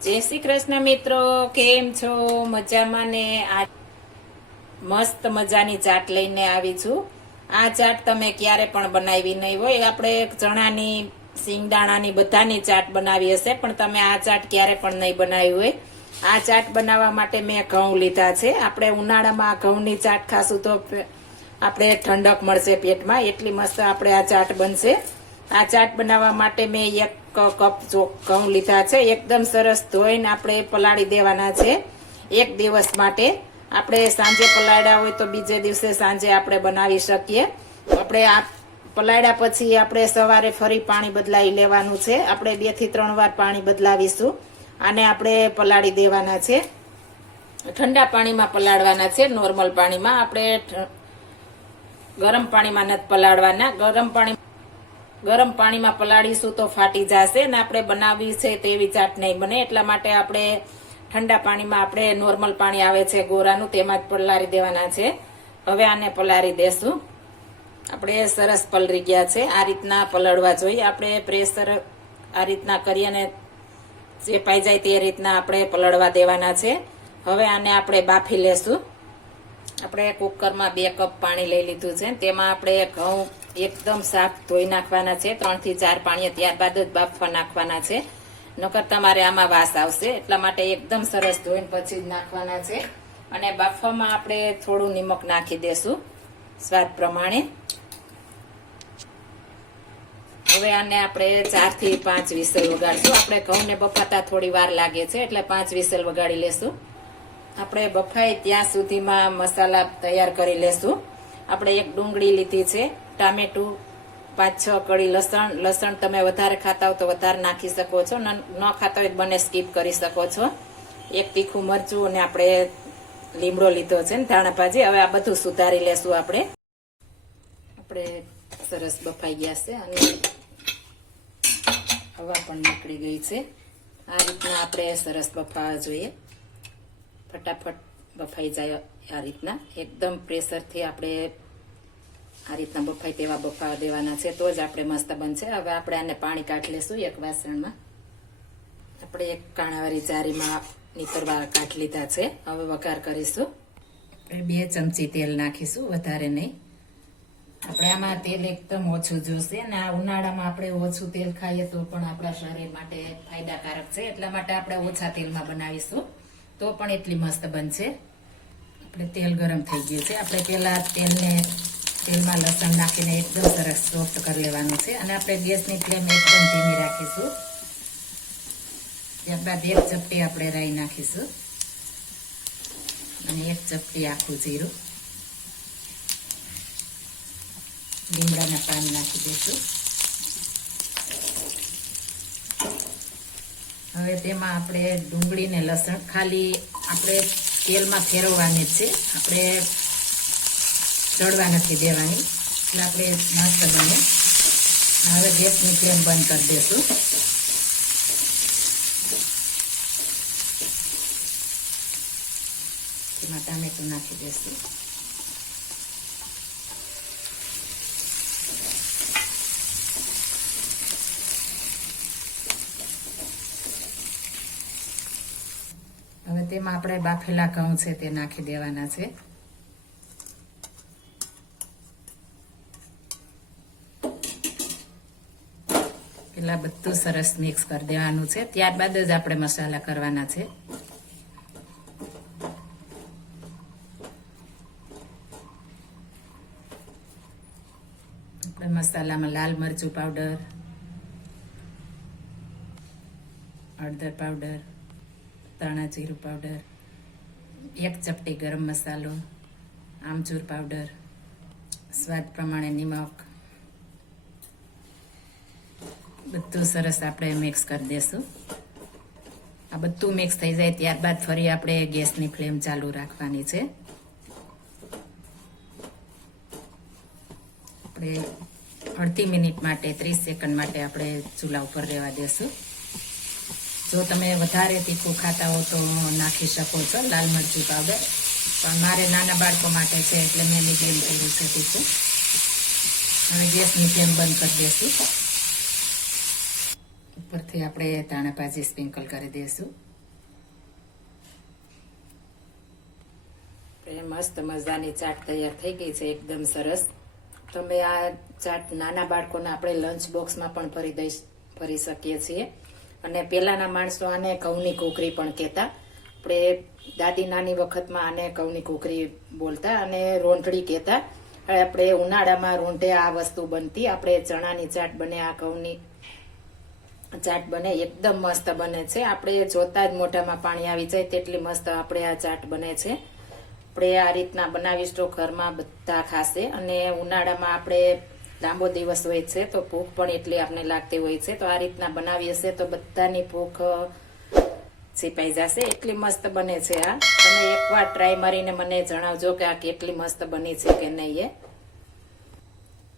જય શ્રી કૃષ્ણ મિત્રો, કેમ છો? મજામાં ને? આ મસ્ત મજાની ચાટ લઈને આવી છું. આ ચાટ તમે ક્યારે પણ બનાવી નહીં હોય. આપણે ચણાની, સિંગદાણાની બધાની ચાટ બનાવી હશે, પણ તમે આ ચાટ ક્યારે પણ નહીં બનાવી હોય. આ ચાટ બનાવવા માટે મેં ઘઉં લીધા છે. આપણે ઉનાળામાં ઘઉંની ચાટ ખાશું તો આપણે ઠંડક મળશે પેટમાં, એટલી મસ્ત આપણે આ ચાટ બનશે. આ ચાટ બનાવવા માટે મેં 1 કપ ઘઉં લીધા છે. એકદમ સરસ ધોઈને આપણે પલાળી દેવાના છે 1 દિવસ માટે. આપણે સાંજે પલાળ્યા હોય તો બીજે દિવસે સાંજે આપણે બનાવી શકીએ. આપણે આ પલાળ્યા પછી આપણે સવારે ફરી પાણી બદલાવી લેવાનું છે. આપણે 2 થી 3 વાર પાણી બદલાવીશું. આને આપણે પલાળી દેવાના છે. ઠંડા પાણીમાં પલાળવાના છે, નોર્મલ પાણીમાં. આપણે ગરમ પાણીમાં નથી પલાળવાના. ગરમ પાણીમાં પલાળીશું તો ફાટી જશે ને આપણે બનાવવી છે તેવી ચાટ નહીં બને. એટલા માટે આપણે ઠંડા પાણીમાં, આપણે નોર્મલ પાણી આવે છે ગોરાનું, તેમાં જ પલાળી દેવાના છે. હવે આને પલાળી દેશું. આપણે સરસ પલળી ગયા છે. આ રીતના પલળવા જોઈએ. આપણે પ્રેશર આ રીતના કરીએ ને ચેપાઈ જાય તે રીતના આપણે પલળવા દેવાના છે. હવે આને આપણે બાફી લેશું. આપણે કુકરમાં 2 કપ પાણી લઈ લીધું છે. તેમાં આપણે ઘઉં એકદમ સાફ ધોઈ નાખવાના છે 3 થી 4 પાણીએ, ત્યારબાદ જ બાફવા નાખવાના છે. નકર તમારે આમાં વાસ આવશે. એટલા માટે એકદમ સરસ ધોઈને પછી જ નાખવાના છે. અને બાફવામાં આપણે થોડું નિમક નાખી દેશું સ્વાદ પ્રમાણે. હવે આને આપણે 4 થી 5 વિસલ વગાડશું. આપણે ઘઉંને બફાતા થોડી વાર લાગે છે, એટલે 5 વિસલ વગાડી લેશું. આપણે બફાય ત્યાં સુધીમાં મસાલા તૈયાર કરી લેશું. આપણે 1 ડુંગળી લીધી છે, ટામેટું, 5-6 કળી લસણ તમે વધારે ખાતા હો તો વધારે નાખી શકો છો, ન ખાતા હોય બંને સ્કીપ કરી શકો છો. 1 તીખું મરચું અને આપણે લીમડો લીધો છે ને ધાણા ભાજી. હવે આ બધું સુધારી લેશું. આપણે સરસ બફાઈ ગયા છે અને હવા પણ નીકળી ગઈ છે. આ રીતના આપણે સરસ બફાવા જોઈએ. ફટાફટ બફાઈ જાય આ રીતના. એકદમ પ્રેશરથી આપણે આ રીતના બફાય તેવા બફાવા દેવાના છે, તો જ આપણે મસ્ત બનશે. હવે આપણે આને પાણી કાઢી લેશું 1 વાસણમાં. આપણે 1 કાણાવાળી જારીમાં નીતરવા કાઢી લીધા છે. હવે વઘાર કરીશું. આપણે 2 ચમચી તેલ નાખીશું, વધારે નહીં. આપણે આમાં તેલ એકદમ ઓછું જોશે અને આ ઉનાળામાં આપણે ઓછું તેલ ખાઈએ તો પણ આપણા શરીર માટે ફાયદાકારક છે. એટલા માટે આપણે ઓછા તેલમાં બનાવીશું, તો પણ એટલી મસ્ત બનશે. આપણે તેલ ગરમ થઈ ગયું છે. આપણે પહેલા તેલમાં લસણ નાખીને એકદમ સરસ સોફ્ટ કરી લેવાનું છે. અને આપણે ગેસની ફ્લેમ એકદમ ધીમી રાખીશું. ત્યારબાદ 1 ચપટી આપણે રાઈ નાખીશું અને 1 ચપટી આખું જીરું. લીમડાના પાન નાખી દઈશું. હવે તેમાં આપણે ડુંગળી ને લસણ ખાલી આપણે તેલમાં ફેરવવાની જ છે. આપણે ચડવા નથી દેવાની, એટલે આપણે મસ્ત બને. હવે ગેસની ફ્લેમ બંધ કરી દઈશું. તેમાં ટામેટું નાખી દઈશું. હવે તેમાં આપણે બાફેલા ઘઉં છે તે નાખી દેવાના છે. પેલા બધું સરસ મિક્સ કરી દેવાનું છે, ત્યારબાદ જ આપણે મસાલા કરવાના છે. આપણે મસાલામાં લાલ મરચું પાવડર, હળદર પાવડર, ધાણા જીરું પાવડર, 1 ચપટી ગરમ મસાલો, આમચૂર પાવડર, સ્વાદ પ્રમાણે નિમક, બધું સરસ આપણે મિક્સ કરી દઈશું. આ બધું મિક્સ થઈ જાય ત્યારબાદ ફરી આપણે ગેસની ફ્લેમ ચાલુ રાખવાની છે. આપણે અડધી મિનિટ માટે 30 સેકન્ડ માટે આપણે ચૂલા ઉપર રહેવા દેશું. જો તમે વધારે તીખું ખાતા હો તો નાખી શકો છો લાલ મરચું પાવડર, પણ મારે નાના બાળકો માટે છે એટલે મેં મીડિયમ કર્યું છે તીખું. હવે ગેસની ફ્લેમ બંધ કરી દઈશું. ઉપરથી આપણે ધાણા ભાજી સ્પ્રિંકલ કરી દઈશું. એ મસ્ત મજાની ચાટ તૈયાર થઈ ગઈ છે, એકદમ સરસ. તમે આ ચાટ નાના બાળકોને આપણે લંચ બોક્સમાં પણ ભરી શકીએ છીએ. અને પેલાના માણસો આને ઘઉંની ઘૂઘરી પણ કહેતા. આપણે દાદી નાની વખતમાં આને ઘઉંની ઘૂઘરી બોલતા અને રોંઢળી કહેતા. હવે આપણે ઉનાળામાં રોંઢે આ વસ્તુ બનતી. આપણે ચણાની ચાટ બને, આ ઘઉંની ચાટ બને, એકદમ મસ્ત બને છે. આપણે જોતા જ મોઢામાં પાણી આવી જાય તેટલી મસ્ત આપણે આ ચાટ બને છે. આપણે આ રીતના બનાવીશ તો ઘરમાં બધા ખાશે. અને ઉનાળામાં આપણે લાંબો દિવસ હોય છે તો ભૂખ પણ એટલી આપણે લાગતી હોય છે, તો આ રીતના બનાવી હશે તો બધાની ભૂખ છીપાઈ જશે. એટલી મસ્ત બને છે આ. તમે એકવાર ટ્રાય મારીને મને જણાવજો કે આ કેટલી મસ્ત બની છે કે નહીં.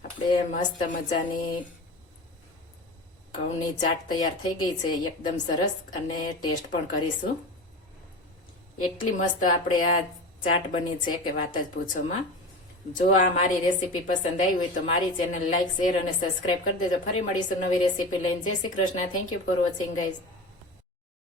આપણે મસ્ત મજાની ઘઉંની ચાટ તૈયાર થઈ ગઈ છે, એકદમ સરસ. અને ટેસ્ટ પણ કરીશું. એટલી મસ્ત આપણે આ ચાટ બની છે કે વાત જ પૂછોમાં. જો આ મારી રેસીપી પસંદ આવી હોય તો મારી ચેનલ લાઈક, શેર અને સબસ્ક્રાઇબ કરી દેજો. ફરી મળીશું નવી રેસીપી લઈને. જય Shri Krishna. Thank you for watching guys.